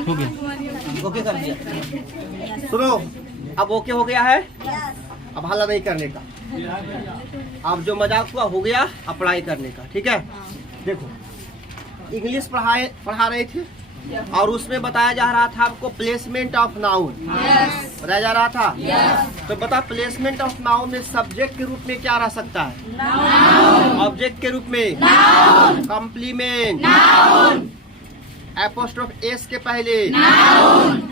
हो गया। ओके कर दिया। सुनो, अब ओके हो गया है, अब हल्ला नहीं करने का। अब जो मजाक हुआ हो गया, अब पढ़ाई करने का, ठीक है। देखो, इंग्लिश पढ़ा रहे थे और उसमें बताया जा रहा था आपको प्लेसमेंट ऑफ नाउन, बताया जा रहा था। तो बता, प्लेसमेंट ऑफ नाउन में सब्जेक्ट के रूप में क्या रह सकता है? ऑब्जेक्ट के रूप में कॉम्प्लीमेंट, एपोस्ट्रोफ एस के पहले,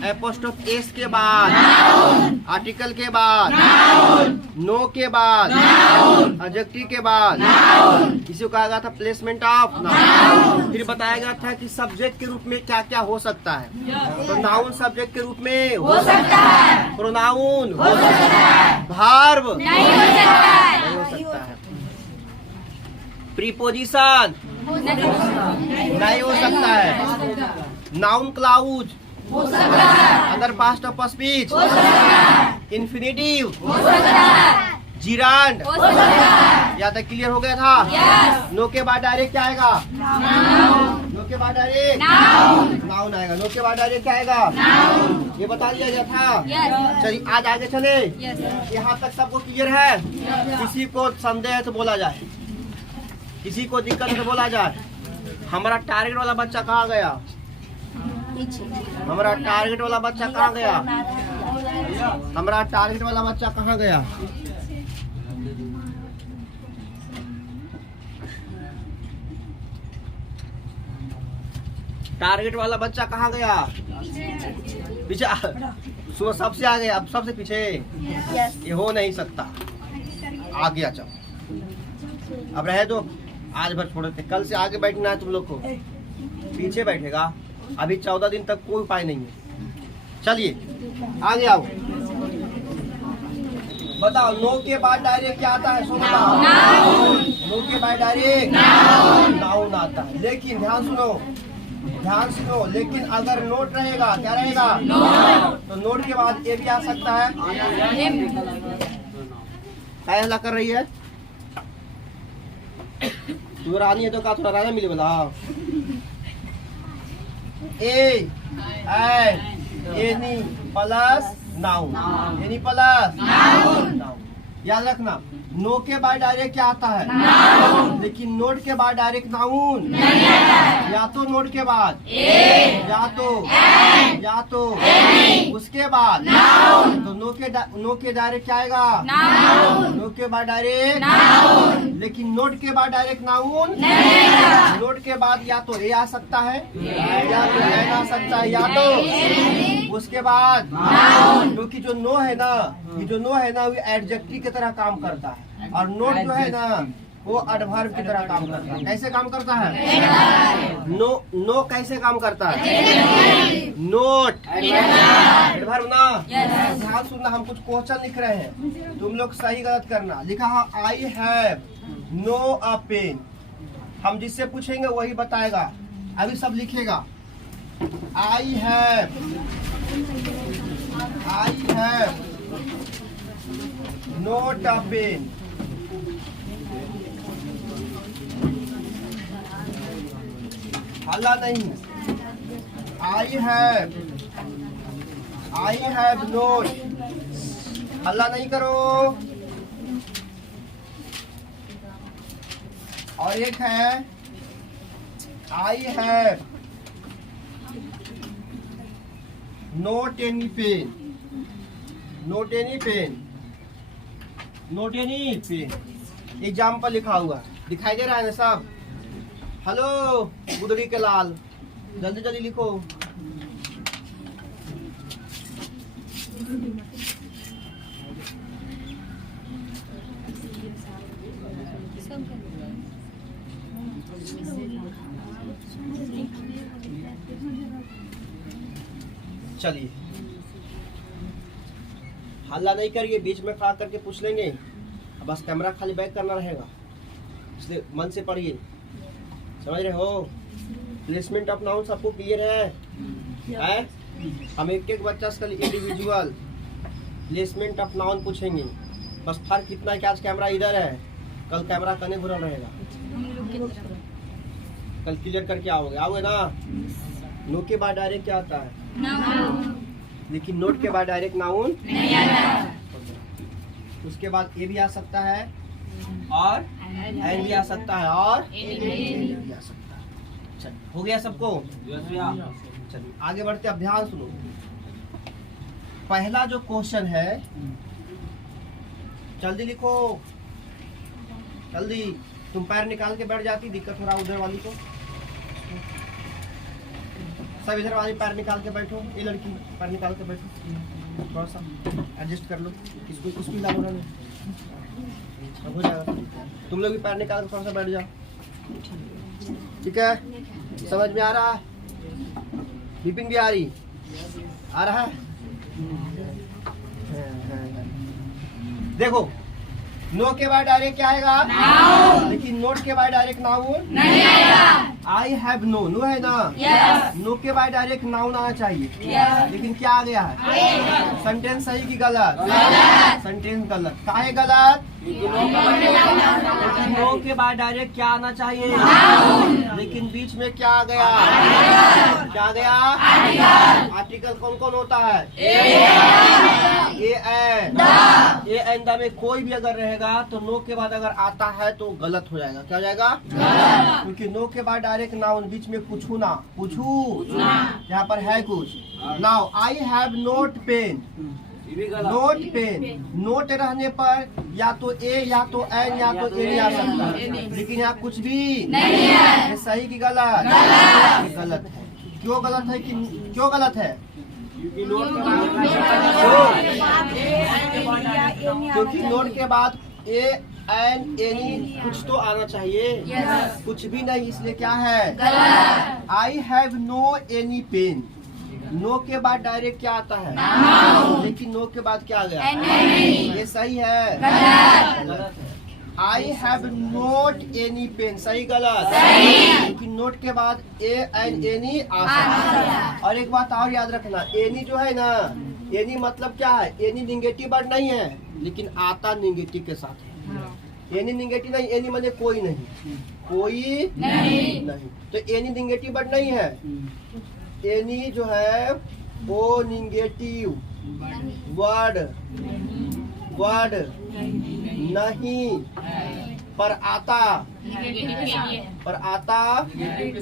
एपोस्ट्रोफ एस के बाद, आर्टिकल के बाद, नो के बाद, एडजेक्टिव के बाद, इसी को कहा गया था प्लेसमेंट ऑफ नाउन। फिर बताया गया था कि सब्जेक्ट के रूप में क्या क्या हो सकता है। तो नाउन सब्जेक्ट के रूप में हो सकता है, प्रोनाउन हो सकता है, वर्ब नहीं हो सकता है, प्रीपोजिशन नहीं हो सकता है, नाउन क्लाउज हो सकता है, अदर पास्ट ऑफ स्पीच हो सकता है, इन्फिनिटिव हो सकता है, जिरांड हो सकता है। या तक क्लियर हो गया था? नो के बाद डायरेक्ट क्या आएगा? नो के बाद डायरेक्ट नाउन आएगा। नो के बाद डायरेक्ट क्या आएगा? ये बता दिया गया था। चलिए आज आगे चले। यहाँ तक सबको क्लियर है? किसी को संदेह है तो बोला जाए, किसी को दिक्कत है तो बोला जाए। हमारा टारगेट वाला बच्चा कहाँ गया? हमारा टारगेट वाला बच्चा कहाँ गया? हमारा टारगेट वाला बच्चा कहाँ गया? टारगेट वाला बच्चा कहाँ गया? पीछे। सुबह सबसे आगे, अब सबसे पीछे। ये हो नहीं सकता। आ गया, चलो अब रहे दो, आज भर छोड़ देते। कल से आगे बैठना है तुम लोग को, पीछे बैठेगा। अभी 14 दिन तक कोई उपाय नहीं है। चलिए आगे आओ, बताओ नो के बाद डायरेक्ट क्या आता है? सो बताओ। नो के बाद डायरेक्ट नाउन आता है। लेकिन ध्यान सुनो, ध्यान सुनो, लेकिन अगर नोट रहेगा, क्या रहेगा? तो नोट के बाद ये भी आ सकता है। क्या हल्ला कर रही है? तू रानी है तो का थोड़ा राजा मिले बोला। Any plus noun, any plus noun. याद रखना, नो के बाद डायरेक्ट क्या आता है? लेकिन नोट के बाद डायरेक्ट नाउन या तो नोट के बाद या तो उसके बाद। तो नो के डायरेक्ट क्या आएगा? नो के बाद डायरेक्ट, लेकिन नोट के बाद डायरेक्ट नाउन। नोट के बाद या तो ए आ सकता है, या तो एन आ सकता है, या तो उसके बाद। क्योंकि जो नो है ना, ये जो नो है ना, वो एडजेक्टिव की तरह काम करता है, और नोट जो है ना, वो एडवर्ब की तरह काम करता है। कैसे काम करता है? नो कैसे काम करता है? नोट एडवर्ब ना। ध्यान सुनना, हम कुछ क्वेश्चन लिख रहे हैं, तुम लोग सही गलत करना। लिखा है I have no a pen. हम जिससे पूछेंगे वही बताएगा। अभी सब लिखेगा। I have not a pen. हल्ला नहीं। I have not. हल्ला नहीं करो। और एक है I have not any pen. Not any pen, not any pen. Example लिखा हुआ दिखाई दे रहा है ना सब? हेलो गुदड़ी के लाल, जल्दी जल्दी लिखो। चलिए हल्ला नहीं करिए, बीच में खड़ा करके पूछ लेंगे। बस कैमरा खाली बैक करना रहेगा, इसलिए मन से पढ़िए। समझ रहे हो? प्लेसमेंट ऑफ नाउन सबको क्लियर है? हम एक एक बच्चा से इंडिविजुअल प्लेसमेंट ऑफ नाउन पूछेंगे। बस फर्क इतना है कि आज कैमरा इधर है, कल कैमरा कने घुरा रहेगा। कल क्लियर करके आओगे ना। नो के बाद डायरेक्ट क्या आता है? लेकिन नोट के बाद डायरेक्ट नाउन नहीं आता। उसके बाद ए भी आ सकता है और एन भी आ सकता है और ए भी आ सकता है। चलिए हो गया सबको? चलिए आगे बढ़ते, अब ध्यान सुनो। पहला जो क्वेश्चन है, जल्दी लिखो जल्दी। तुम पैर निकाल के बैठ जाती, दिक्कत हो रहा उधर वाली को। सब इधर वाली पैर निकाल के बैठो। ये लड़की पैर निकाल के बैठो, थोड़ा सा एडजस्ट कर लो। इसको कुछ भी लागू ना हो जाएगा। तुम लोग भी पैर निकाल के थोड़ा सा बैठ जाओ, ठीक है? समझ में आ रहा है? विपिन भी आ रही आ रहा है? देखो, नो के बाद डायरेक्ट क्या आएगा? नाउन। लेकिन नोट के बाद डायरेक्ट नाउन नहीं आएगा। आई हैव नो, नो है ना? yes. नो के बाद डायरेक्ट नाउन आना चाहिए, yes. लेकिन क्या आ गया है? सेंटेंस सही की गलत? सेंटेंस गलत। काहे गलत? नो के बाद डायरेक्ट क्या आना चाहिए? लेकिन बीच में क्या आ गया? क्या आ गया? आर्टिकल कौन कौन होता है? ए एन द में कोई भी अगर रहेगा तो नो के बाद अगर आता है तो गलत हो जाएगा। क्या हो जाएगा? क्योंकि नो के बाद डायरेक्ट नाउन, बीच में पूछू ना, पूछू यहाँ पर है कुछ। Now I have not pen, not pen. Not रहने पर या तो ए या तो एन या तो ए नहीं आ सकता, लेकिन यहाँ कुछ भी नहीं है। ये सही की गलत? गलत है। क्यों गलत है? क्यों गलत है? क्योंकि नोट के बाद ए एन एनी कुछ तो आना चाहिए, कुछ भी नहीं, इसलिए क्या है? I have no any pen. No के बाद डायरेक्ट क्या आता है? लेकिन नो के बाद क्या आ गया? ये सही है? गलत है। I have not any pen, सही गलत? लेकिन नोट के बाद ए एन एनी आ सकता है। और एक बात और याद रखना, एनी जो है ना, एनी मतलब क्या है? एनी निगेटिव वर्ड नहीं है, लेकिन आता निगेटिव के साथ है। एनी निगेटिव नहीं, एनी माने कोई नहीं, कोई नहीं। तो एनी निगेटिव वर्ड नहीं है। एनी जो है वो निगेटिव वर्ड नहीं, पर आता निगेटिव के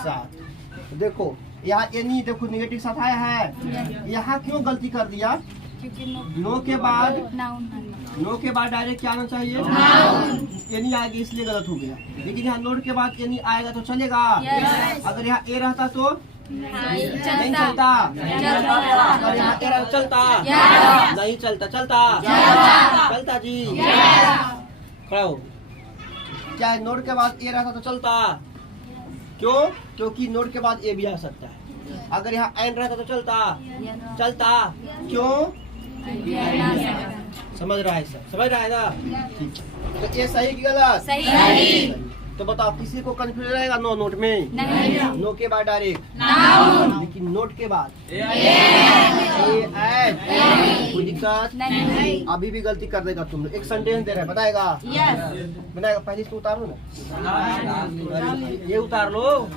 साथ। देखो यहाँ एनी, देखो निगेटिव साथ आया है। यहाँ क्यों गलती कर दिया? नो के बाद डायरेक्ट क्या आना चाहिए? एनी आएगी, इसलिए गलत हो गया। लेकिन यहाँ नोट के बाद एनी आएगा तो चलेगा। अगर यहाँ ए रहता तो नहीं चलता। अगर यहाँ ए रहता चलता? नहीं चलता। चलता जी, खड़ा हो। क्या नोट के बाद ए रहता तो चलता? क्यों? क्योंकि नोट के बाद ए भी आ सकता है। अगर यहाँ एन रहता तो चलता। क्यों? समझ रहा है सर? समझ रहा है ना? ठीक। तो ये सही की गलत? सही। तो बताओ, किसी को कंफ्यूजन रहेगा? नो नोट में नहीं। नो के बाद डायरेक्ट नाउन, लेकिन नोट के बाद कोई दिक्कत नहीं। अभी भी गलती कर देगा तुम लोग। एक सेंटेंस दे रहा है, बताएगा? बनाएगा। पहले इसको उतारो ना, ये उतार लो।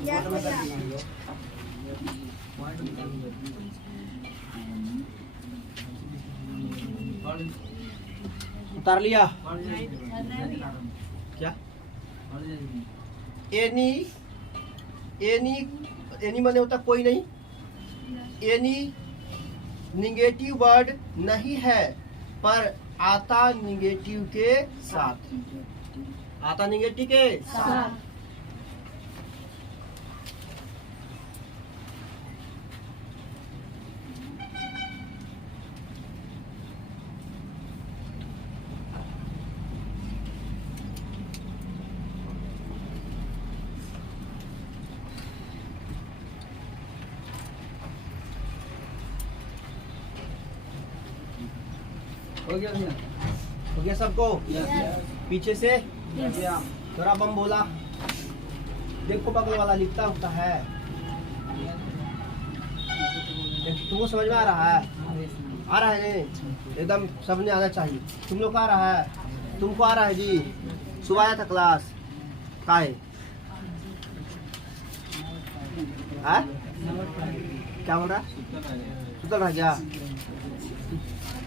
उतार लिया क्या? एनी माने होता कोई नहीं। एनी निगेटिव वर्ड नहीं है, पर आता निगेटिव के साथ। आता निगेटिव के साथ। हो गया सबको? पीछे से थोड़ा बम बोला। देखो बगल वाला लिखता होता है, तुमको समझ में आ रहा है? आ रहा है? एकदम सबने आना चाहिए। तुम लोग आ रहा है? तुमको आ रहा है जी? सुबह आया था क्लास का है? क्या बोल रहा? सुतल रह गया,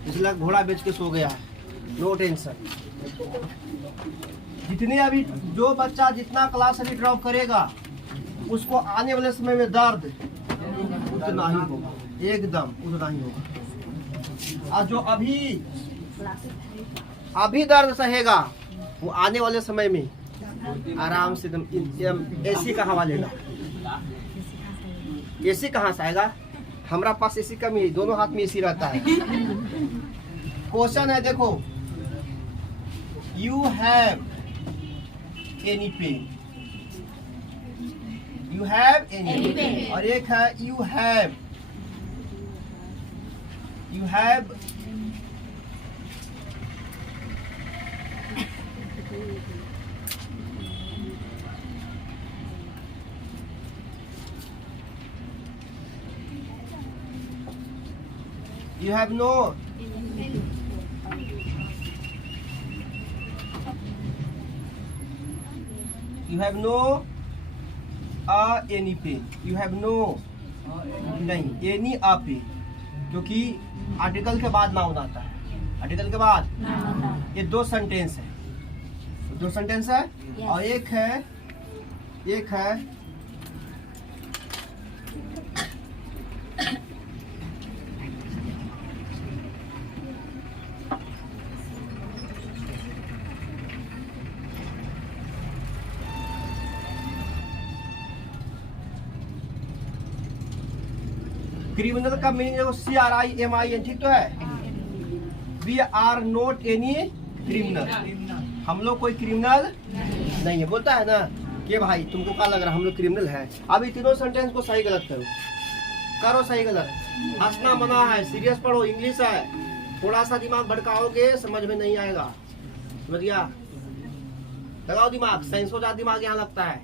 इसलिए घोड़ा बेच के सो गया। No tension. जितने अभी जो बच्चा जितना क्लास अभी ड्रॉप करेगा उसको आने वाले समय में दर्द उतना ही होगा, एकदम उतना ही होगा। और जो अभी दर्द सहेगा वो आने वाले समय में आराम से एकदम एसी का हवा लेगा। एसी कहाँ से आएगा? हमारा पास एसी कम ही, दोनों हाथ में एसी रहता है। क्वेश्चन है देखो, you have any pen, you have any pen, और एक है you have you have no, you have no any pain, you have no नहीं any a pain, क्योंकि आर्टिकल के बाद नाउन आता है। आर्टिकल के बाद ये दो सेंटेंस है, दो सेंटेंस है। और एक है क्रिमिनल का मीनिंग देखो CRIMIN, ठीक तो है। We are not any criminal, हम लोग कोई क्रिमिनल नहीं है। बोलता है ना कि भाई तुमको क्या लग रहा है हम लोग क्रिमिनल है? अभी तीनों सेंटेंस को सही गलत करो सही गलत। हंसना मना है, सीरियस पढ़ो, इंग्लिश है। थोड़ा सा दिमाग भड़काओगे समझ में नहीं आएगा, समझ गया? लगाओ दिमाग, साइंस हो जाता दिमाग यहाँ लगता है,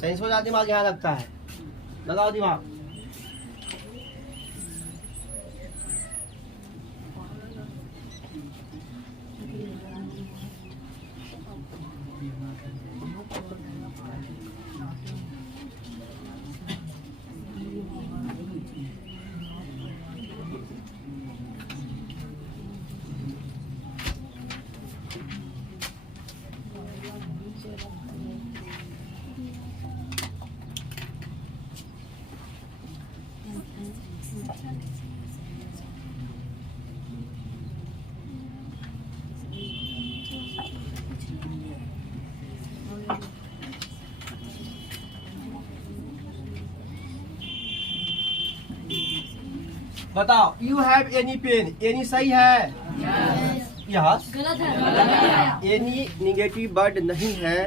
साइंस हो जाता दिमाग यहाँ लगता है। लगाओ दिमाग। बताओ, you have any pen, any सही है? यस गलत है। एनी निगेटिव वर्ड नहीं है,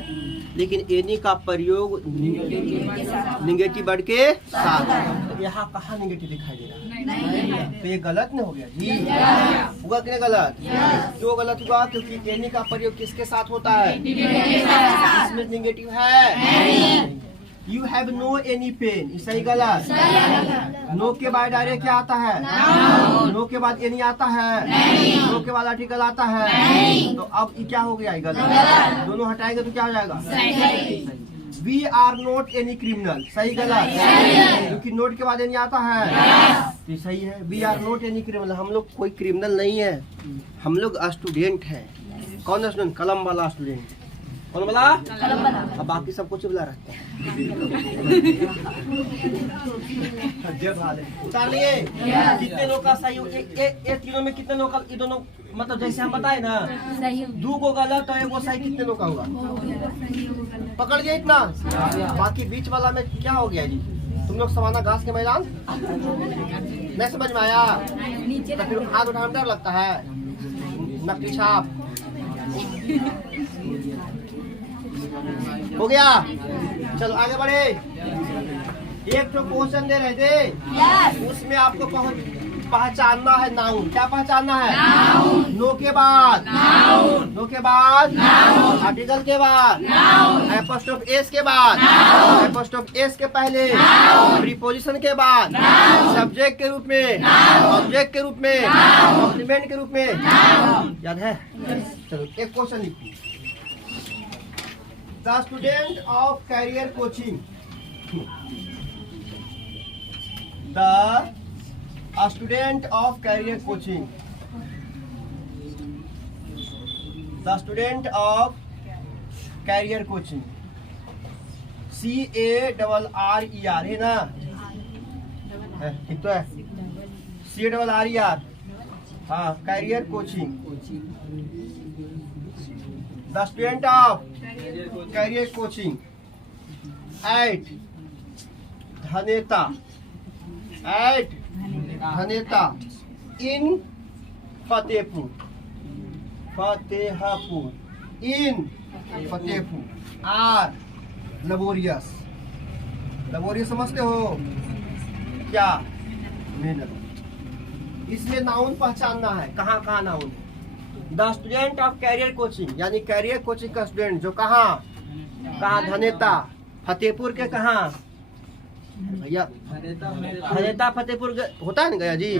लेकिन एनी का प्रयोग निगेटिव वर्ड के साथ। तो यहाँ कहाँ निगेटिव दिखाई दे रहा है? तो ये गलत नहीं हो गया जी? हुआ कि नहीं गलत? क्यों गलत हुआ? क्योंकि एनी का प्रयोग किसके साथ होता है? इसमें निगेटिव है। You have no any pen, सही गलत? नो के बाद डायरेक्ट क्या आता है? नो के बाद एनी आता है, नो के बाद आर्टिकल आता है। तो अब ये क्या हो गया? गलत। दोनों हटाएंगे तो क्या हो जाएगा? We are not any criminal, सही गलत? क्योंकि नोट के बाद एनी आता है, तो सही है। We are not any criminal, हम लोग कोई क्रिमिनल नहीं है, हम लोग स्टूडेंट है। कौन स्टूडेंट? कलम वाला स्टूडेंट। कौन बोला? अब बाकी सब कुछ बोला रहता है। उतार लिए? कितने लोग का सही? एक तीनों में कितने लोग का? ये दोनों मतलब जैसे हम बताए ना, दो को गलत और एक वो सही, कितने लोग का होगा? पकड़ गए इतना? बाकी बीच वाला में क्या हो गया जी? तुम लोग समाना घास के मैदान नहीं समझ में आया? तो फिर हाथ उठाने डर लगता है, नकली छाप हो गया। चलो आगे बढ़े। एक तो क्वेश्चन दे रहे थे, उसमें आपको पहचानना है नाउन। क्या पहचानना है? नो के बाद, नो के बाद, आर्टिकल के बाद, एपोस्ट्रोफ एस के बाद, एपोस्ट्रोफ एस के पहले, प्रीपोजिशन के बाद, सब्जेक्ट के रूप में, ऑब्जेक्ट के रूप में, कॉम्प्लीमेंट के रूप में। याद है? चलो एक क्वेश्चन लिखिए। The student of career coaching, the student of career coaching, the student of career coaching, CARRER है ना, ठीक तो है, CARRER, हाँ, career coaching, the student of career coaching at Dhaneta, at Dhaneta in Fatehpur, Fatehpur, in Fatehpur are laborious, laborious समझते हो क्या, मेहनत। इसमें नाउन पहचानना है, कहाँ कहाँ नाउन है। The student of career coaching यानी कैरियर कोचिंग का स्टूडेंट जो कहाँ धनेता, फतेहपुर के कहाँ भैया, धनेता फतेहपुर होता है ना गया जी,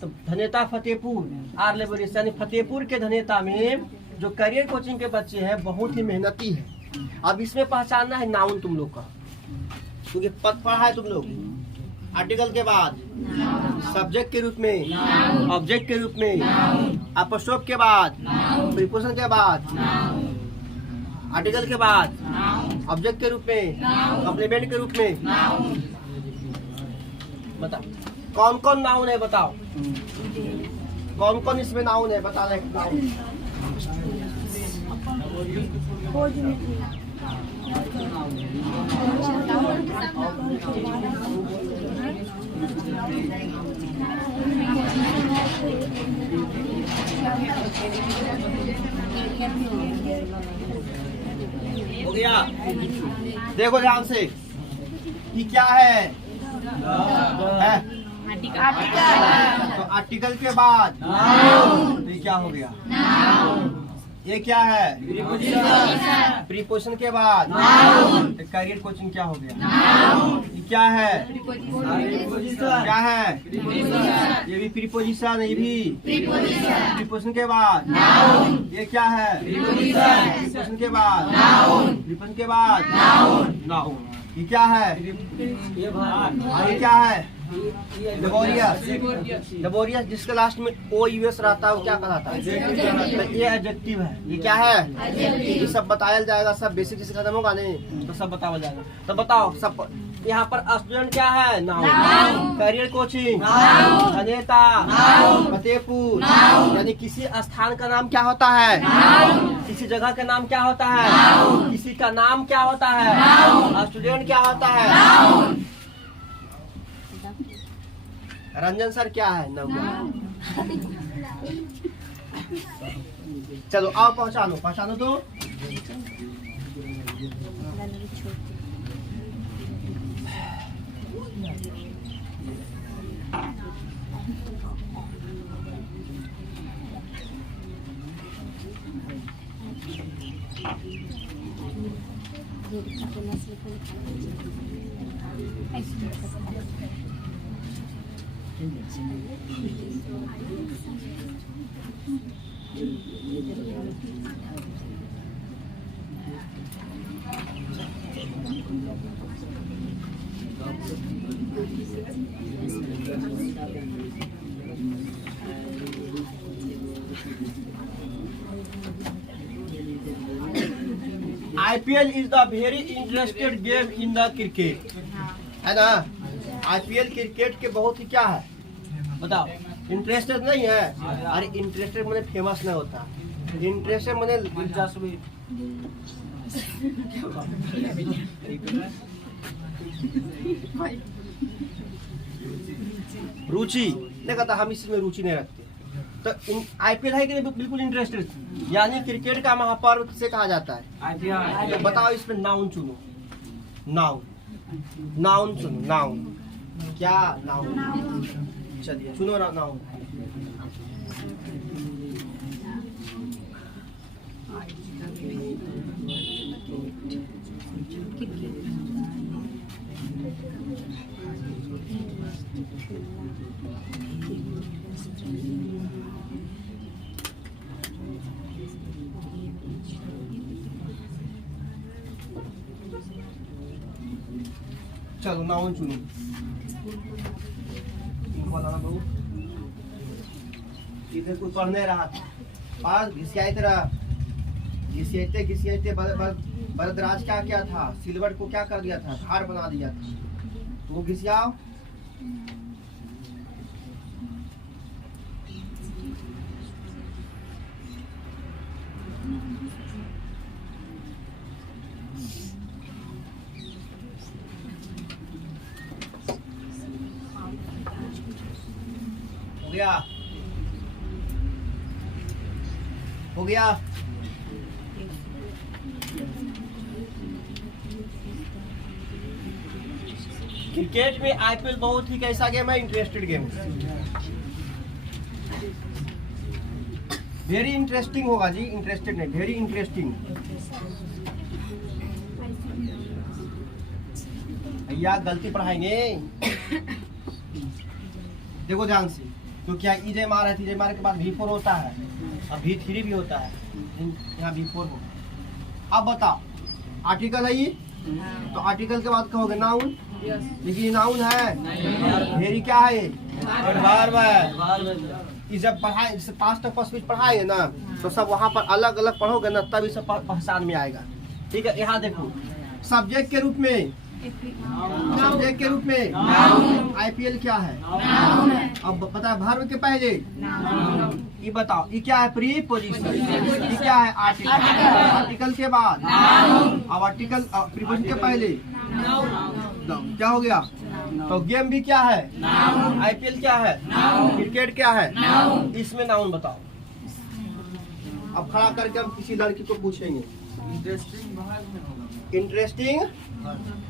तो धनेता फतेहपुर आर लेबोरियस यानी फतेहपुर के धनेता में जो कैरियर कोचिंग के बच्चे हैं बहुत ही मेहनती है। अब इसमें पहचानना है नाउन तुम लोग का, क्योंकि पद पढ़ा है तुम लोग, आर्टिकल के बाद सब्जेक्ट के रूप में, ऑब्जेक्ट के रूप में, अपस्ट्रोफ के बाद, प्रीपोजिशन के बाद, आर्टिकल के बाद, ऑब्जेक्ट के रूप में, कॉम्प्लीमेंट के रूप में। बताओ कौन कौन नाउन है, बताओ कौन कौन इसमें नाउन है, बता रहे नाउन। हो गया, देखो ध्यान से कि क्या है, तो आर्टिकल के बाद ये क्या हो गया, ये क्या है प्रीपोजिशन के बाद कैरियर कोचिंग क्या हो गया, ये क्या है, क्या है, ये भी प्रीपोजिशन, ये भी प्रीपोजिशन के बाद, ये क्या है प्रीपोजिशन के बाद, प्रीपोजिशन के बाद नाउन, ये क्या है, ये क्या है लेबोरियस, लेबोरियस जिसके लास्ट में OUS रहता है वो क्या कहलाता है, तो ये एडजेक्टिव है, ये क्या है, ये सब बताया जाएगा, सब बेसिक जिसे खत्म होगा नहीं तो सब बताया जाएगा। तो बताओ सब यहाँ पर स्टूडेंट क्या है, noun, career coaching, Dhaneta, Fatehpur, यानी किसी स्थान का नाम क्या होता है, किसी जगह का नाम क्या होता है, किसी का नाम क्या होता है, स्टूडेंट क्या होता है। रंजन सर क्या है, नाउन। चलो आओ पहचानो, पहचानो तो IPL is the very interested game in the cricket, है ना। IPL क्रिकेट के बहुत ही क्या है बताओ, इंटरेस्टेड नहीं है। अरे इंटरेस्टेड मैंने फेमस नहीं होता, इंटरेस्टेड मैंने दिलचस्पी। रुचि नहीं कहता, हम इसमें रुचि नहीं रखते। तो IPL है कि नहीं, बिल्कुल इंटरेस्टेड, यानी क्रिकेट का महापर्व किसे कहा जाता है, IPL। तो बताओ इसमें नाउन चुनो, नाउन, नाउन चुनो, नाउन क्या, नाउन। चलिए चुनो नाउन। चलो नाउन चुनो। बताना बहू, इधर कुछ पढ़ नहीं रहा था, पास घिसियाते रहा, घिसियाते बरदराज क्या किया था, सिल्वर को क्या कर दिया था, हार बना दिया था। वो घिसियाओ। हो गया, हो गया। क्रिकेट में आईपीएल बहुत ही कैसा गेम है, इंटरेस्टेड गेम, वेरी इंटरेस्टिंग होगा जी, इंटरेस्टेड नहीं, वेरी इंटरेस्टिंग। भैया गलती पढ़ाएंगे, देखो ध्यान से, तो क्या ई मार है, तीजे मार के बाद V4 होता है और V3 भी होता है, यहाँ V4 हो। अब बताओ आर्टिकल है ये, तो आर्टिकल के बाद कहोगे नाउन, लेकिन ये नाउन है, वेरी क्या है, एडवर्ब है। जब पढ़ाए पास्ट तक फर्स्ट पढ़ाए ना, तो सब वहाँ पर अलग अलग पढ़ोगे ना, तब ये सब पहचान में आएगा। ठीक है, यहाँ देखो सब्जेक्ट के रूप में, सब्जेक्ट के रूप में आईपीएल क्या है, अब पता है वर्ब के पहले, ये बताओ ये क्या है, प्रीपोजिशन, ये क्या है, आर्टिकल, आर्टिकल के बाद, अब आर्टिकल प्रीपोजिशन के पहले क्या हो गया, तो गेम भी क्या है, आईपीएल क्या है, क्रिकेट क्या है, इसमें नाउन बताओ। अब खड़ा करके हम किसी लड़की को पूछेंगे, इंटरेस्टिंग,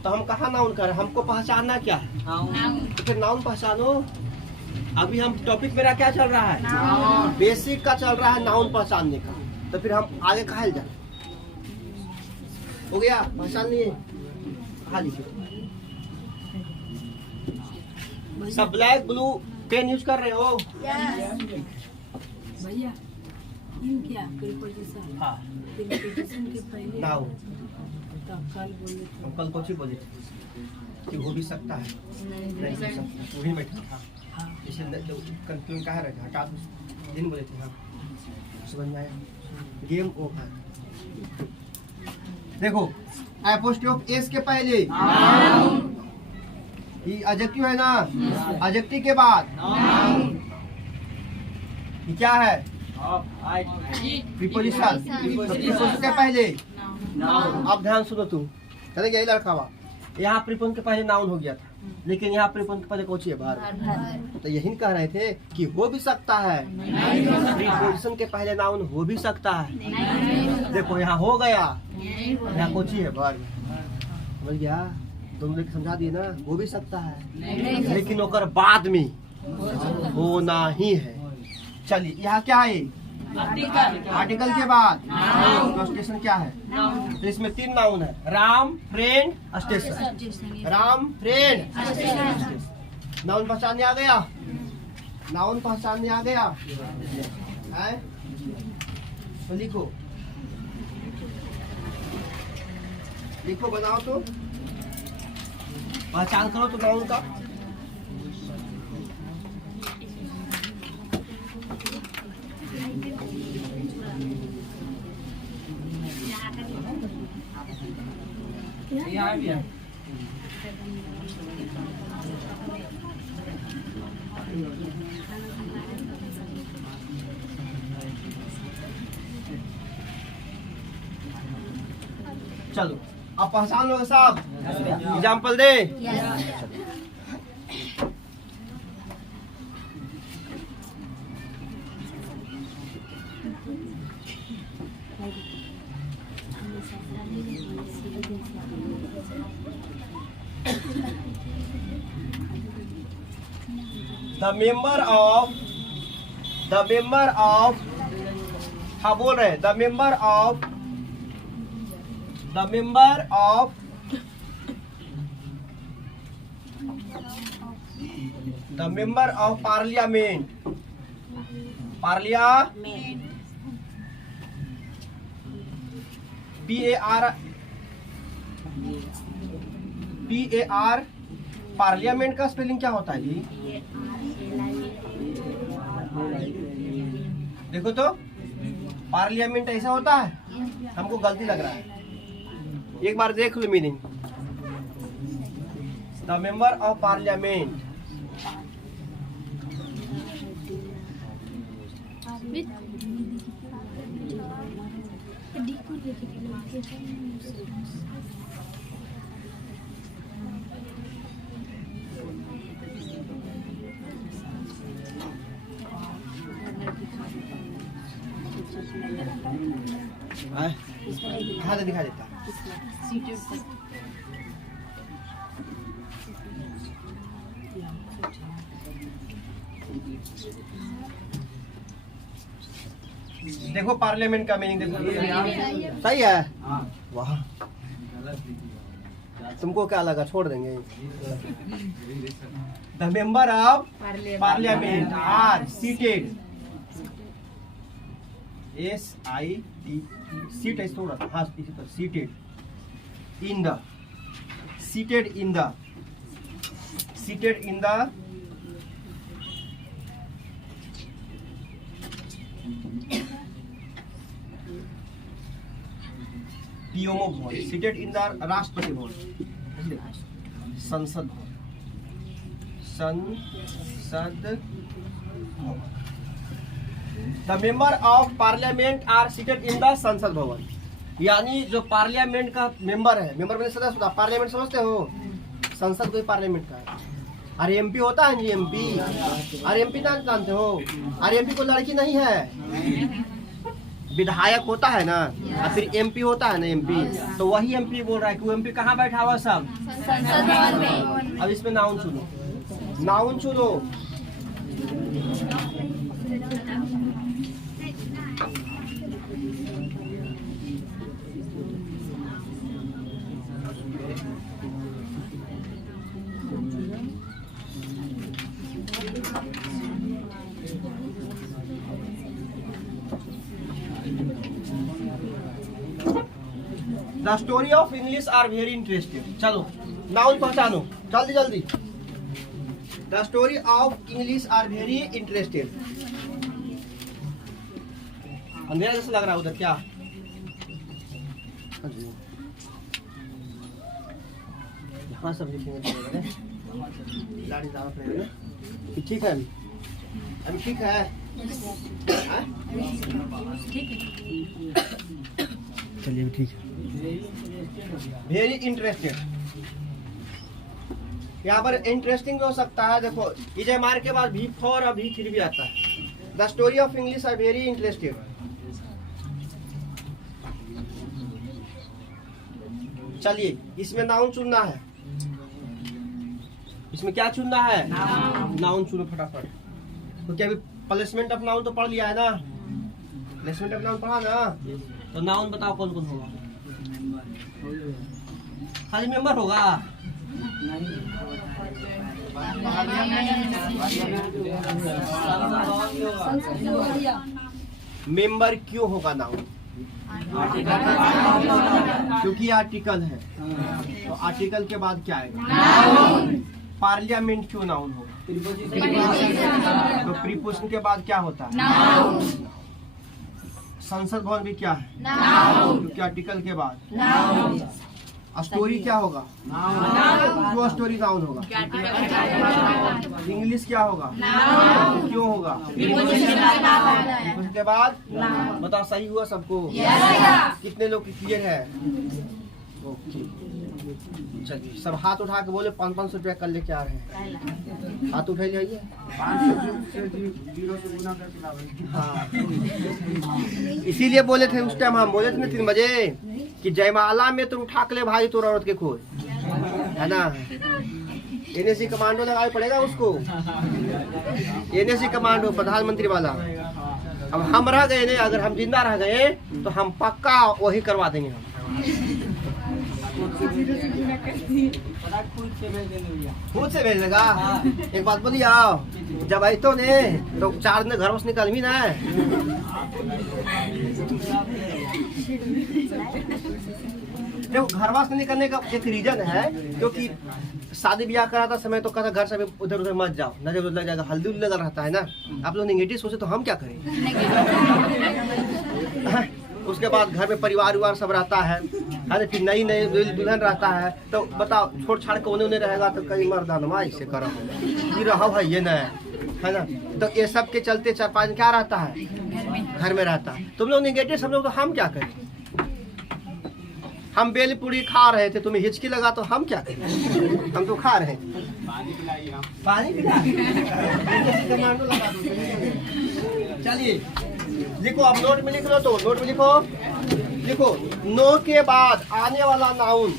तो हम कहाँ नाउन कर रहे हैं, हमको पहचानना क्या है, तो फिर नाउन पहचानो। अभी हम टॉपिक मेरा क्या चल rहा है, बेसिक का चल रहा है, नाउन पहचानने का, तो फिर हम आगे कहा जाए। हो गया, पहचान लिए, कहा लिखिए। सब ब्लैक ब्लू पेन यूज कर रहे हो, भैया इन क्या प्रीपोजिशन, हाँ प्रीपोजिशन के पहले नाउन। तो कल बोले थे, हम कल कुछ ही बोले थे कि हो भी सकता है, नहीं हो सकता, वही बैठा था, इसलिए कंफ्यूजन कहाँ रखा, हटा दो, दिन बोले थे। हाँ समझ में आया, गेम ओवर। देखो एपोस्ट्रोफ एस के पहले ये एडजेक्टिव है ना, एडजेक्टिव के बाद ये क्या है, प्रीपोजिशन, प्रीपोजिशन के पहले। अब ध्यान सुनो तुम, चले यही लड़का हुआ, यहाँ प्रीपोजिशन के पहले नाउन हो गया था, लेकिन यहाँ प्रीपोजिशन के पहले कौन सी है, वर्ब। तो यही कह रहे थे कि हो भी सकता है, प्रीपोजिशन के पहले नाउन हो भी सकता है। देखो यहाँ हो गया, यहाँ कौन सी है, वर्ब। समझ गया, दोनों लोग समझा दिए ना, हो भी सकता है, लेकिन ओकर बाद में होना ही है। चलिए यहाँ क्या है, आर्टिकल के बाद तो स्टेशन क्या है, तो इसमें 3 नाउन है, Ram, friend, station, Ram, friend, station. Noun पहचानने आ गया, नाउन पहचानने आ गया है, तो लिखो, लिखो, बनाओ, तो पहचान करो तो नाउन का। चलो अब पहचान लोगे साहब, example they. The member of, हाँ बोल रहे, the member of parliament, parliament का स्पेलिंग क्या होता है जी? देखो तो, पार्लियामेंट ऐसा होता है, हमको गलती लग रहा है। एक बार देख लो meaning. The member of parliament, हाँ दिखा देता। देखो पार्लियामेंट का मीनिंग देखो, सही है। वाह, तुमको क्या लगा, छोड़ देंगे। The member of parliament are seated, SIT, seat है थोड़ा, हाँ इसी पर, seated in the, seated in the, seated in the PMO Bhavan, seated in the Rashtrapati Bhavan, Sansad Bhavan, Sansad Bhavan. The member of parliament are seated in the Sansad Bhavan, यानी जो पार्लियामेंट का मेंबर है, member में सदस्य होता, पार्लियामेंट समझते हो, संसद कोई पार्लियामेंट का है। अरे एमपी होता है जी, एमपी, अरे एमपी ना जानते हो, अरे एमपी को लड़की नहीं है, विधायक होता है ना, और फिर एमपी होता है ना, एमपी, तो वही एमपी बोल रहा है कि वो एमपी कहाँ बैठा हुआ सब, संसद भवन में। अब इसमें नाउन सुनो, नाउन सुनो। The story of English are very interesting. चलो नाउन पहचानो जल्दी जल्दी। The story of English are very interesting. अंधेरा जैसा लग रहा है उधर, क्या यहाँ सब लिखेंगे, लाड़ी दावा पड़ेगा ना, ठीक है अभी ठीक है, चलिए ठीक है। वेरी इंटरेस्टेड, यहाँ पर इंटरेस्टिंग हो सकता है। देखो इजे मार के बाद V4 और V3 भी आता है। The story of English are very interesting. चलिए इसमें नाउन चुनना है, इसमें क्या चुनना है, नाउन चुनो फटाफट। तो क्या अभी प्लेसमेंट ऑफ नाउन तो पढ़ लिया है ना, प्लेसमेंट ऑफ नाउन पढ़ा ना, तो नाउन बताओ कौन कौन होगा। खाली मेंबर होगा, मेंबर क्यों होगा नाउन, क्योंकि आर्टिकल है, तो आर्टिकल के बाद क्या आएगा, पार्लियामेंट क्यों नाउन होगा, तो प्रीपोजिशन के बाद क्या होता है, संसद भवन भी क्या है, क्योंकि आर्टिकल के बाद। स्टोरी क्या होगा, क्यों स्टोरी नाउन होगा, इंग्लिश क्या होगा, क्यों होगा, उसके बाद। बताओ सही हुआ सबको, कितने लोग क्लियर है। ओके चलिए सब हाथ उठा के बोले 500 रुपया कल लेके आ रहे हैं, हाथ उठाई जाइए। हाँ इसीलिए बोले थे उस टाइम, हम बोले थे ना 3 बजे कि जयमाला में तो उठा के ले भाई तो औरत के खोज, है ना। NSC कमांडो लगाना पड़ेगा उसको, NSC कमांडो प्रधानमंत्री वाला। अब हम रह गए नहीं, अगर हम जिंदा रह गए तो हम पक्का वही करवा देंगे हम। खुद से भेज देगा। एक बात बोलिए, आओ जब आई तो ने तो 4 दिन घर से निकल भी ना है। देखो घरवास नहीं करने का एक रीजन है, क्योंकि शादी ब्याह करा था समय तो कहता घर से उधर उधर मत जाओ, नजर उधर लग जाएगा, हल्दी उल्दी लगा रहता है ना। आप लोग नेगेटिव सोचे तो हम क्या करें। उसके बाद घर में परिवार उवार सब रहता है ना, फिर नई नई दुल्हन रहता है, तो बताओ छोड़ छाड़ के उन्हें रहेगा तो कई मर्दानवा इसे करो फिर रहो है ये न है ना। तो ये सब के चलते 4-5 दिन क्या रहता है, घर में रहता है। तुम लोग नेगेटिव सब लोग तो हम क्या करें। हम बेल पूरी खा रहे थे, तुम्हें हिचकी लगा तो हम क्या करें, हम तो खा रहे हैं। पानी चलिए लिखो, अब नोट में लिख लो, तो नोट में लिखो नो के बाद आने वाला नाउन,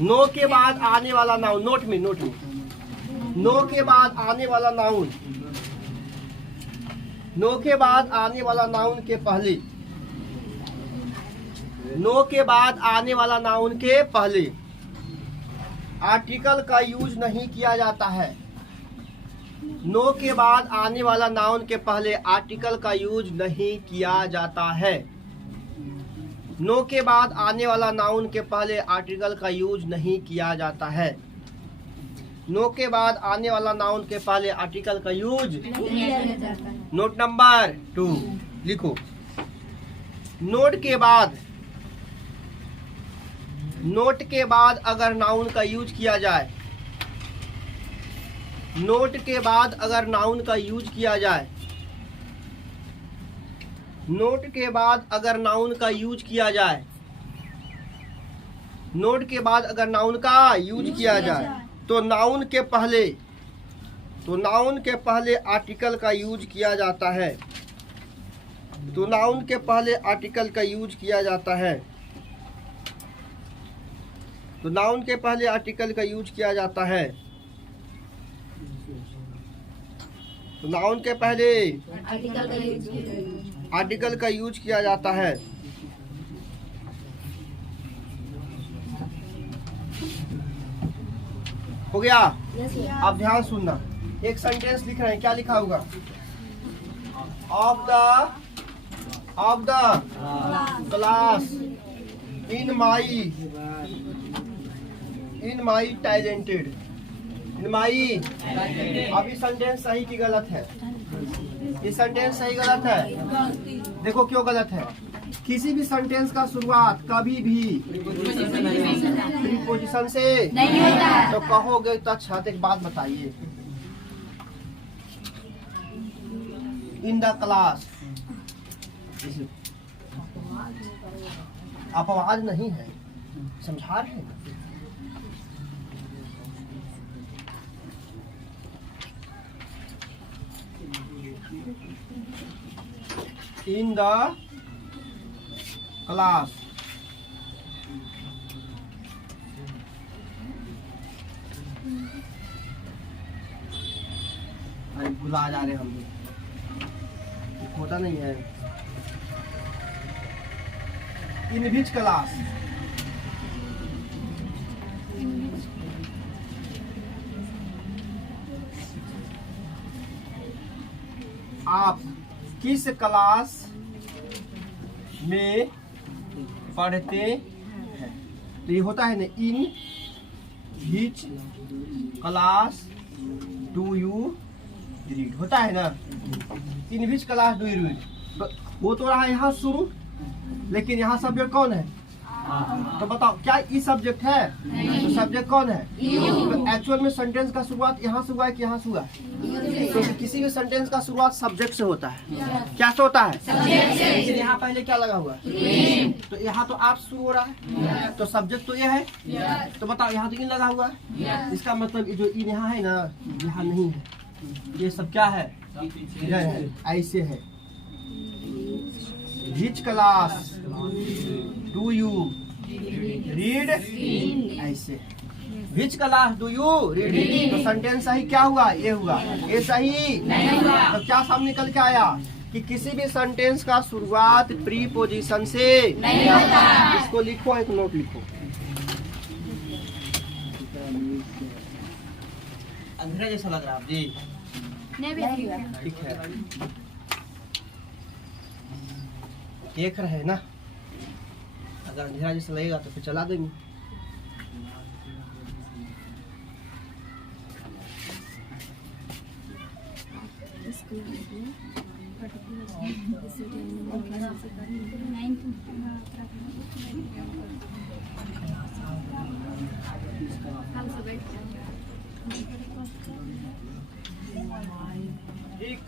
नो के बाद आने वाला नाउन, नोट में नो के बाद आने वाला नाउन, नो के बाद आने वाला नाउन के पहले, नो के बाद आने वाला नाउन के पहले आर्टिकल का यूज नहीं किया जाता है। नो के बाद आने वाला नाउन के पहले आर्टिकल का यूज नहीं किया जाता है। नो के बाद आने वाला नाउन के पहले आर्टिकल का यूज नहीं किया जाता है। नो के बाद आने वाला नाउन के पहले आर्टिकल का यूज नहीं किया जाता है। नोट नंबर 2 लिखो, नोट के बाद अगर नाउन का यूज किया जाए, नोट के बाद अगर नाउन का यूज किया जाए, नोट के बाद अगर नाउन का यूज किया जाए, नोट के बाद अगर नाउन का यूज किया जाए, तो नाउन के पहले आर्टिकल का यूज किया जाता है। तो नाउन के पहले आर्टिकल का यूज किया जाता है। तो नाउन के पहले आर्टिकल का यूज किया जाता है। तो नाउन के पहले आर्टिकल का यूज किया जाता है। हो गया? अब ध्यान सुनना, एक सेंटेंस लिख रहे हैं, क्या लिखा होगा? Of the class in my talented, in my. अभी सेंटेंस सही की गलत है? ये सेंटेंस सही गलत है? देखो क्यों गलत है। किसी भी सेंटेंस का शुरुआत कभी भी प्रीपोजिशन से नहीं होता है। तो कहोगे तो अच्छा, एक बात बताइए, इन द क्लास अपवाद नहीं है, समझा रहे हैं। इन द क्लास, अरे भुला जा रहे हम लोग, होता नहीं है। इन विच क्लास, आप किस क्लास में पढ़ते हैं? तो ये होता है ना, in which class do you read, होता है ना, in which class do you read. तो वो तो रहा यहाँ शुरू, लेकिन यहाँ सब्जेक्ट कौन है? तो बताओ, क्या ई सब्जेक्ट है? तो सब्जेक्ट कौन है? तो एक्चुअल में सेंटेंस का शुरुआत यहाँ से हुआ है कि यहाँ से हुआ है? तो किसी भी सेंटेंस का शुरुआत सब्जेक्ट से होता है। क्या से होता है? लेकिन यहाँ पहले क्या लगा हुआ है? तो यहाँ तो आप शुरू हो रहा है, तो सब्जेक्ट तो ये है। तो बताओ, यहाँ तो इन लगा हुआ है, इसका मतलब जो इन यहाँ है ना, यहाँ नहीं है, ये सब क्या है? इधर है, ऐसे है। Which class do you read? ऐसे। Which class do you read? तो सेंटेंस सही क्या हुआ? ये हुआ। ये सही नहीं हुआ। तो क्या सामने निकल के आया कि किसी भी सेंटेंस का शुरुआत प्रीपोजिशन से नहीं होता। इसको लिखो, एक नोट लिखो। अंधेरा जैसा लग रहा है आप जी? ठीक है, देख रहे हैं ना, अगर अंधेरा जैसा लगेगा तो फिर चला देंगे। ठीक,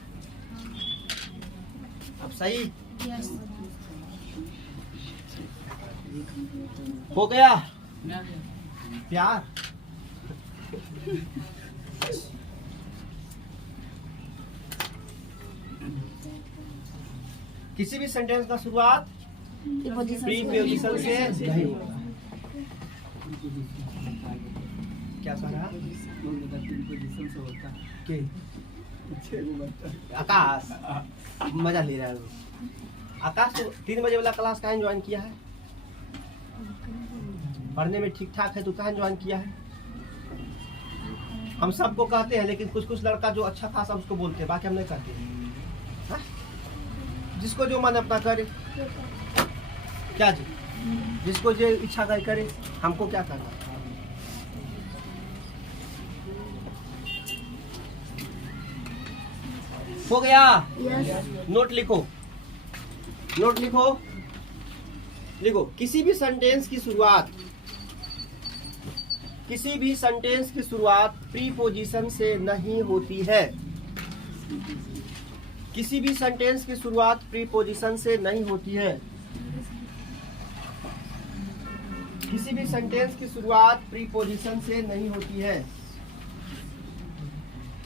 अब सही हो गया प्यार। किसी भी सेंटेंस का शुरुआत प्रीपोजिशन से नहीं होगा। क्या कह रहा? आकाश मजा ले रहा है। आकाश तो 3 बजे वाला क्लास कहाँ ज्वाइन किया है? पढ़ने में ठीक ठाक है तो कहाँ ज्वाइन किया है? हम सबको कहते हैं, लेकिन कुछ कुछ लड़का जो अच्छा खासा उसको बोलते हैं, बाकी हम नहीं कहते हैं। हाँ? जिसको जो मन अपना करे, क्या जी, जिसको जो इच्छा करे, हमको क्या करना। हो गया? नोट लिखो, नोट लिखो, लिखो। किसी भी सेंटेंस की शुरुआत प्रीपोजिशन से नहीं होती है। किसी भी सेंटेंस की शुरुआत प्रीपोजिशन से नहीं होती है। किसी भी सेंटेंस की शुरुआत प्रीपोजिशन से नहीं होती है।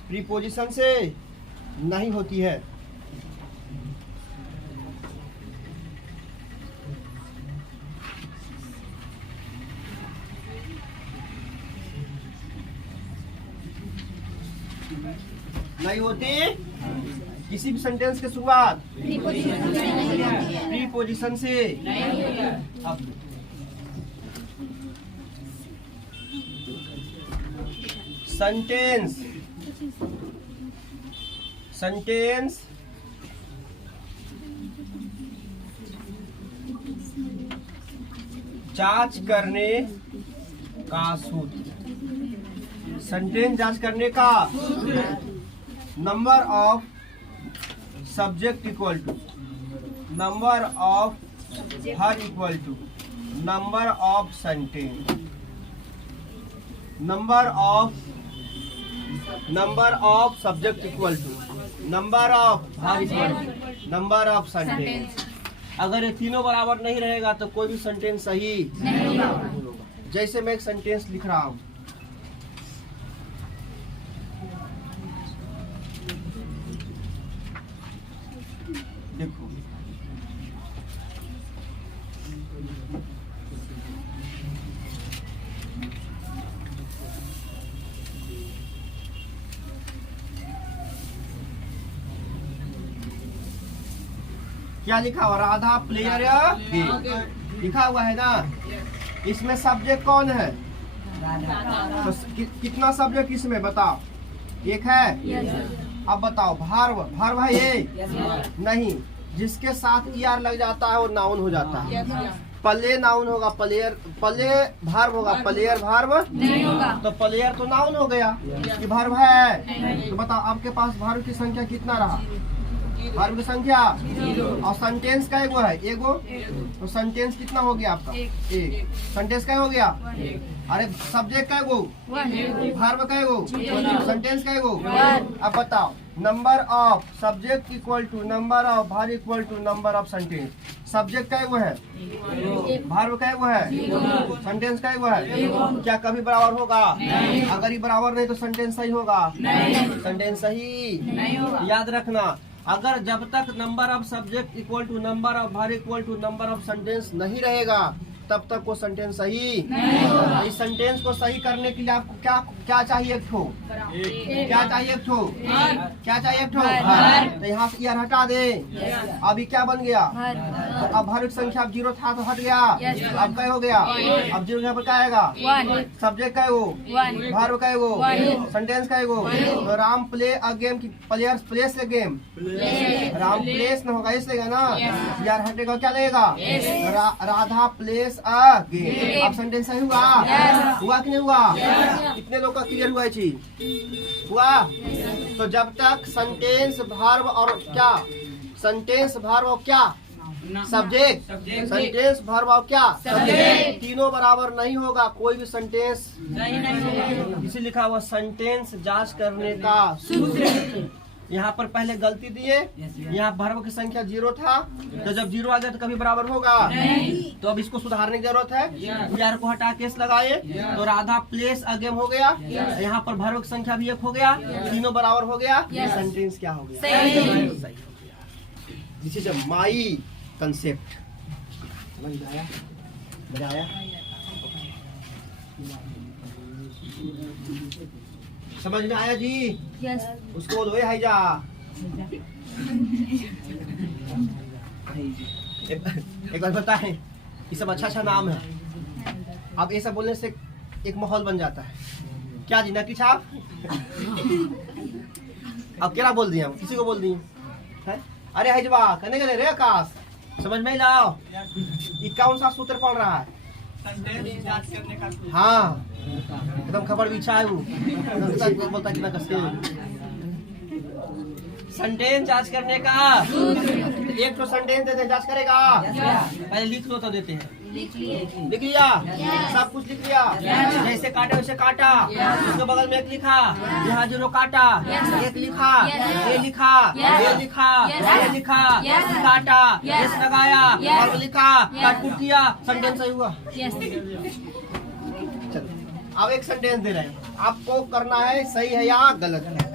प्रीपोजिशन से नहीं होती है। नहीं होती। किसी भी सेंटेंस की शुरुआत प्रीपोजिशन से अब सेंटेंस जांच करने का सूत्र। सेंटेंस जांच करने का number of subject equal to number of हर equal to number of sentence. Number of subject equal to number of हर equal to number of sentence. अगर ये तीनों बराबर नहीं रहेगा तो कोई भी सेंटेंस सही नहीं होगा। जैसे मैं एक सेंटेंस लिख रहा हूं, देखो, क्या लिखा हुआ? राधा प्लेयर लिखा हुआ है ना। इसमें सब्जेक्ट कौन है? तो कितना सब्जेक्ट इसमें बताओ? एक है। अब बताओ, भार्व है ये? नहीं। जिसके साथ ER लग जाता है वो नाउन हो जाता है। प्ले नाउन होगा, प्लेयर प्ले भार्व होगा, प्लेयर भार्व नहीं होगा। तो प्लेयर तो नाउन हो गया कि भार्व है। तो बताओ आपके पास भार्व की संख्या कितना रहा? भार्व की संख्या और सेंटेंस का एगो है, एगो। तो सेंटेंस कितना हो गया आपका? एक। सेंटेंस का हो गया? अरे सब्जेक्ट का एगो, भार्व का एगो, सेंटेंस का एगो। अब बताओ, number of subject equal to number of verb equal to number of sentence. Subject का एगो है, भार्व का एगो है, सेंटेंस का एगो है। क्या कभी बराबर होगा? अगर ये बराबर नहीं तो सेंटेंस सही होगा? सेंटेंस सही नहीं होगा। याद रखना, अगर जब तक number of subject equal to number of verb equal to number of sentence नहीं रहेगा तब तक वो सेंटेंस सही नहीं। इस सेंटेंस को सही करने के लिए आपको क्या क्या चाहिए? एक ठो क्या चाहिए? एक ठो क्या चाहिए? एक ठो। तो यहाँ से यार हटा दे। अभी क्या बन गया? तो अब हर एक संख्या अब 0 था तो हट गया। अब क्या हो गया? अब 0 यहाँ पर क्या आएगा? सब्जेक्ट का है वो, वर्ब का है वो, सेंटेंस का है वो। तो राम प्ले अ गेम की players place a game. Ram place न होगा इसलिए ना यार हटेगा, क्या लगेगा? Radha place a game. अब सेंटेंस सही हुआ? हुआ कि नहीं हुआ? कितने लोग का क्लियर हुआ? चीज हुआ? तो जब तक सेंटेंस वर्ब और क्या सेंटेंस वर्ब और क्या सब्जेक्ट सेंटेंस वर्ब और क्या सब्जेक्ट तीनों बराबर नहीं होगा कोई भी सेंटेंस इसी लिखा हुआ सेंटेंस जांच करने का सूत्र। यहाँ पर पहले गलती दिए, यहाँ वर्ब की संख्या 0 था, तो जब 0 आ गया तो कभी बराबर होगा? तो अब इसको सुधारने की जरूरत है। यार को हटा केस लगाए तो राधा प्लेस अ गेम हो गया। यहाँ पर वर्ब की संख्या भी 1 हो गया, तीनों बराबर हो गया। सेंटेंस क्या हो गया? सही हो गया। This is a my concept. मजा आया? समझ में आया जी? यस। उसको बोलो हाई जा। एक बार बताएं, ये सब अच्छा नाम है। अब ये सब बोलने से एक माहौल बन जाता है। क्या जी नकी छाप? अब क्या बोल दिए हम? किसी को बोल दिए? अरे हजवा कहने गए रे आकाश, समझ में लाओ ये कौन सा सूत्र पढ़ रहा है? हाँ एकदम खबर बिछा है वो बोलता कि ना कसके सेंटेंस जांच करने का एक तो सेंटेंस देते हैं, जांच करेगा। पहले लिख लो तो देते हैं। लिख लिया? सब कुछ लिख लिया? जैसे काटे वैसे काटा, उसके बगल में एक लिखा, यहाँ 0 काटा, एक लिखा, ये लिखा, ये लिखा, ये लिखा, काटा, एस लगाया और लिखा, काट किया, सेंटेंस सही हुआ। चलो अब एक सेंटेंस दे रहे हैं, आपको करना है सही है या गलत है।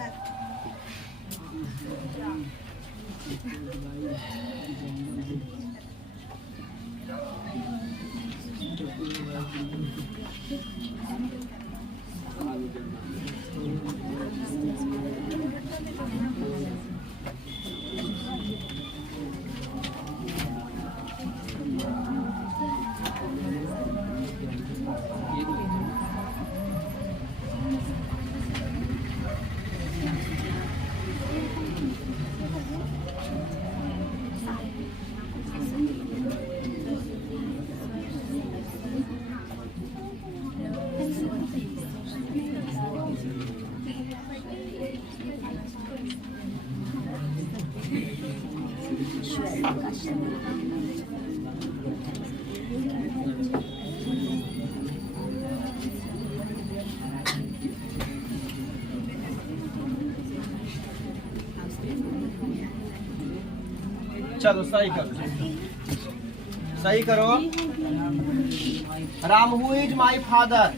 चलो सही करो, सही करो। Ram who is my father.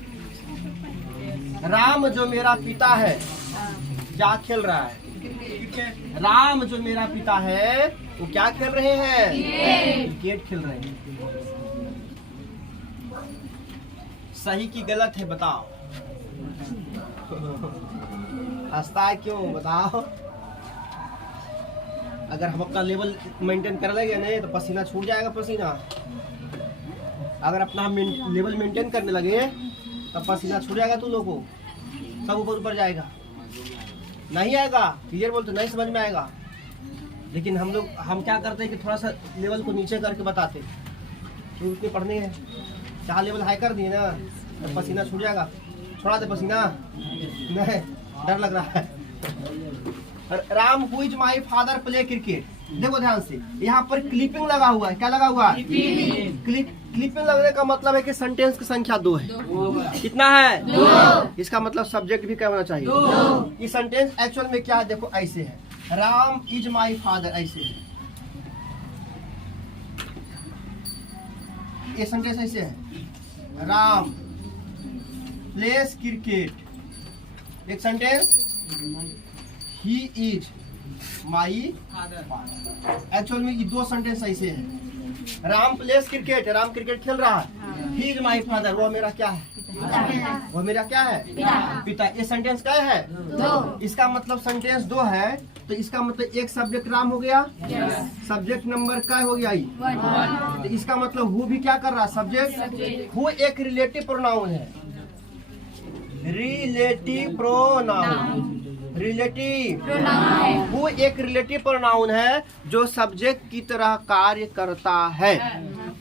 Ram जो मेरा पिता है क्या खेल रहा है? राम जो मेरा पिता है वो क्या खेल रहे हैं? क्रिकेट खेल रहे हैं। सही की गलत है बताओ? हंसता है क्यों बताओ? अगर हम अपना लेवल मेंटेन कर लेंगे नहीं तो पसीना छूट जाएगा। पसीना अगर अपना हम लेवल मेंटेन करने लगे तो पसीना छूट जाएगा। तुम लोगों को सब ऊपर ऊपर जाएगा, नहीं आएगा। क्लियर बोलते नहीं समझ में आएगा। लेकिन हम क्या करते हैं कि थोड़ा सा लेवल को नीचे करके बताते तो उसके पढ़ने हैं। चाह लेवल हाई कर दिए ना तो पसीना छूट जाएगा। छोड़ा दे पसीना, नहीं डर लग रहा है। Ram who is my father play cricket. देखो ध्यान से, यहाँ पर क्लिपिंग लगा हुआ है। क्या लगा हुआ है? क्लिपिंग लगने का मतलब है कि सेंटेंस की संख्या 2 है। कितना है? 2। इसका मतलब सब्जेक्ट भी क्या होना चाहिए? 2। ये सेंटेंस एक्चुअल में क्या है? देखो ऐसे है, राम इज माई फादर, ऐसे है। ये सेंटेंस ऐसे है, राम प्लेस क्रिकेट। एक sentence he is my father. Actual में ये 2 सेंटेंस ऐसे हैं। Ram place cricket, Ram cricket खेल रहा है। ही इज माई फादर, वो मेरा क्या है? वो मेरा क्या है? पिता। ये सेंटेंस क्या है? दो। इसका मतलब सेंटेंस दो है, तो इसका मतलब एक सब्जेक्ट राम हो गया, सब्जेक्ट नंबर क्या हो गया? तो इसका मतलब हु भी क्या कर रहा है? सब्जेक्ट। हु एक रिलेटिव प्रोनाउन है, रिलेटिव प्रोनाउन, रिलेटिव प्रोनाउन। वो एक रिलेटिव प्रोनाउन है जो सब्जेक्ट की तरह कार्य करता है।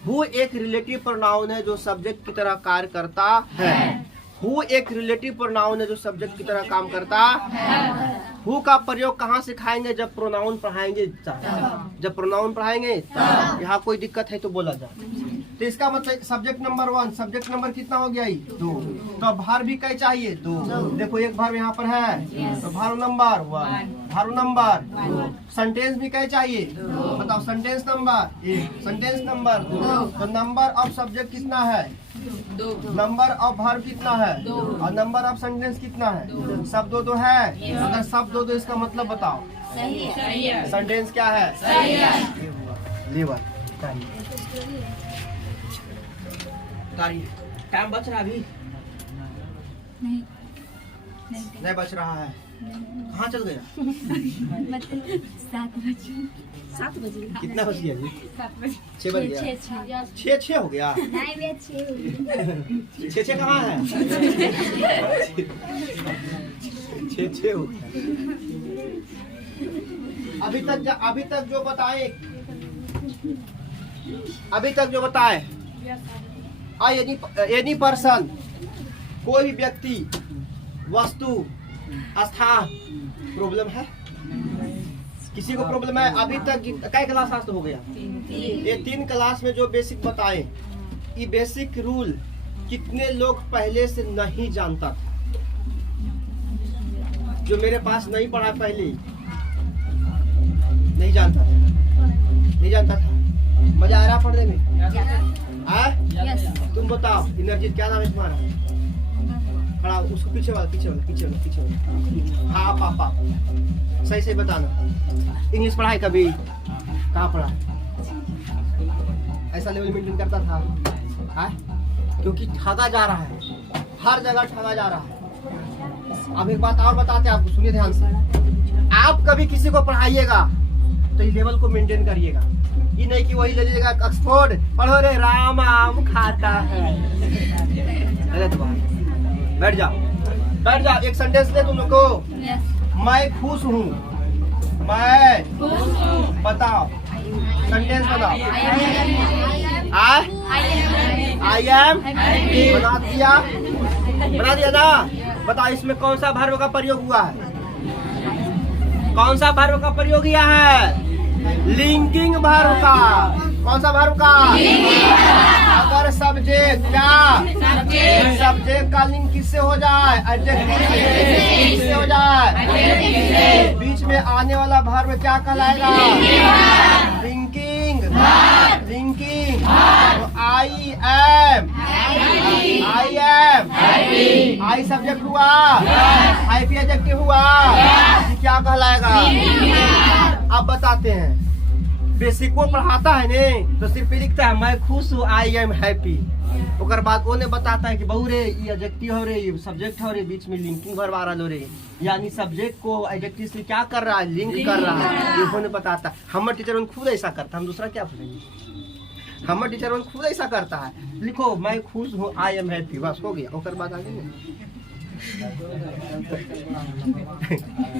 हु एक रिलेटिव प्रोनाउन है जो सब्जेक्ट की तरह कार्य करता है। हु एक रिलेटिव प्रोनाउन है जो सब्जेक्ट की तरह काम करता है। हु का प्रयोग कहाँ सिखाएंगे? जब प्रोनाउन पढ़ाएंगे, जब प्रोनाउन पढ़ाएंगे। यहाँ कोई दिक्कत है तो बोला जाए। तो इसका मतलब सब्जेक्ट नंबर 1, सब्जेक्ट नंबर कितना हो गया? 2। तो भार भी कई चाहिए? 2। देखो एक भार यहाँ पर है, तो भार नंबर 1, भार नंबर 2। सेंटेंस भी कई चाहिए? बताओ, सेंटेंस नंबर 1, सेंटेंस नंबर 2। तो नंबर ऑफ सब्जेक्ट कितना है? 2। नंबर ऑफ भार कितना है? 2। और नंबर ऑफ सेंटेंस कितना है? सब 2 है। अगर सब 2 इसका मतलब बताओ। सही है। सेंटेंस क्या है? सही है। लीवर टाइम बच रहा अभी? नहीं बच रहा है। कहाँ चल गया? 7 बजे। कितना बज गया अभी? 7 बजे। 6 बज गया। 6 हो गया। 6 कहाँ है? 6 हो गया। अभी तक जो बताए एनी पर्सन, कोई भी व्यक्ति, वस्तु, स्थान, प्रॉब्लम है? किसी को प्रॉब्लम है? अभी तक कई क्लास आज तो हो गया? ये 3 क्लास में जो बेसिक बताए, ये बेसिक रूल कितने लोग पहले से नहीं जानता था? जो मेरे पास नहीं पढ़ा पहले, नहीं जानता था। मजा आ रहा पढ़ने में? तुम बताओ, एनर्जी क्या नाम है तुम्हारा? खड़ा, उसको पीछे वाला। हाँ पापा, सही बताना। इंग्लिश पढ़ाई कभी? कहाँ पढ़ा? ऐसा लेवल मेंटेन करता था? क्योंकि ठगा जा रहा है, हर जगह ठगा जा रहा है। अब एक बात और बताते हैं आपको, सुनिए ध्यान से। आप कभी किसी को पढ़ाइएगा तो इस लेवल को मेंटेन करिएगा। ये नहीं कि वही ले लीजिएगा ऑक्सफोर्ड पढ़ो रे राम आम खाता है। गलत बात। बैठ जाओ। एक सेंटेंस दे तुम लोग को। मैं खुश हूँ। मैं बताओ, सेंटेंस बताओ। I am. बना दिया ना? बताओ इसमें कौन सा वर्ब का प्रयोग हुआ है? कौन सा वर्ब का प्रयोग किया है? लिंकिंग वर्ब का। कौन सा वर्ब का? अगर सब्जेक्ट सब्जेक्ट का लिंक किससे हो जाए? एडजेक्टिव किससे हो जाए? बीच में आने वाला वर्ब क्या कहलाएगा? लिंकिंग। तो आई एम, आई सब्जेक्ट हुआ, हैप्पी एडजेक्टिव हुआ, क्या कहलाएगा? अब बताते हैं। बेसिक को पढ़ाता है ने तो सिर्फ लिखता है मैं खुश हूँ, आई एम हैप्पी। ओकर बाद वो ने बताता है कि बहु रे ये एडजेक्टिव हो रे, ये सब्जेक्ट हो रे, बीच में लिंकिंग वर्ब आ रहा रे, यानी सब्जेक्ट को एडजेक्टिव से क्या कर रहा है? लिंक कर रहा है। ये ने बताता। हमारे टीचर खुद ऐसा करता, हम दूसरा क्या बोलेंगे? हमारे टीचर खुद ऐसा करता है। लिखो मैं खुश हूँ, आई एम हैप्पी, बस हो गया। ओकर बाद आगे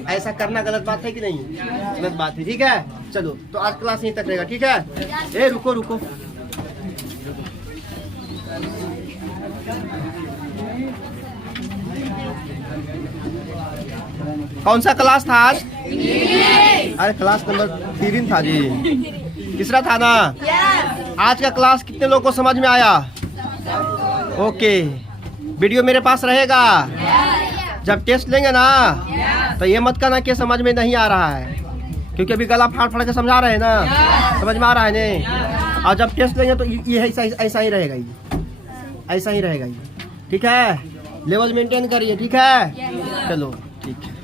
ऐसा करना गलत बात है कि नहीं? गलत बात है। ठीक है, चलो तो आज क्लास यहीं तक रहेगा। ठीक है, ए रुको। कौन सा क्लास था आज? अरे क्लास नंबर 3 था जी, तीसरा था ना? आज का क्लास कितने लोगों को समझ में आया? ओके, वीडियो मेरे पास रहेगा। जब टेस्ट लेंगे ना तो ये मत कहना कि समझ में नहीं आ रहा है, क्योंकि अभी गला फाड़ के समझा रहे हैं ना, समझ में आ रहा है नहीं। और जब टेस्ट लेंगे तो ये ऐसा ही रहेगा, ये ऐसा ही रहेगा ये। ठीक है, लेवल मेंटेन करिए। ठीक है, चलो ठीक है।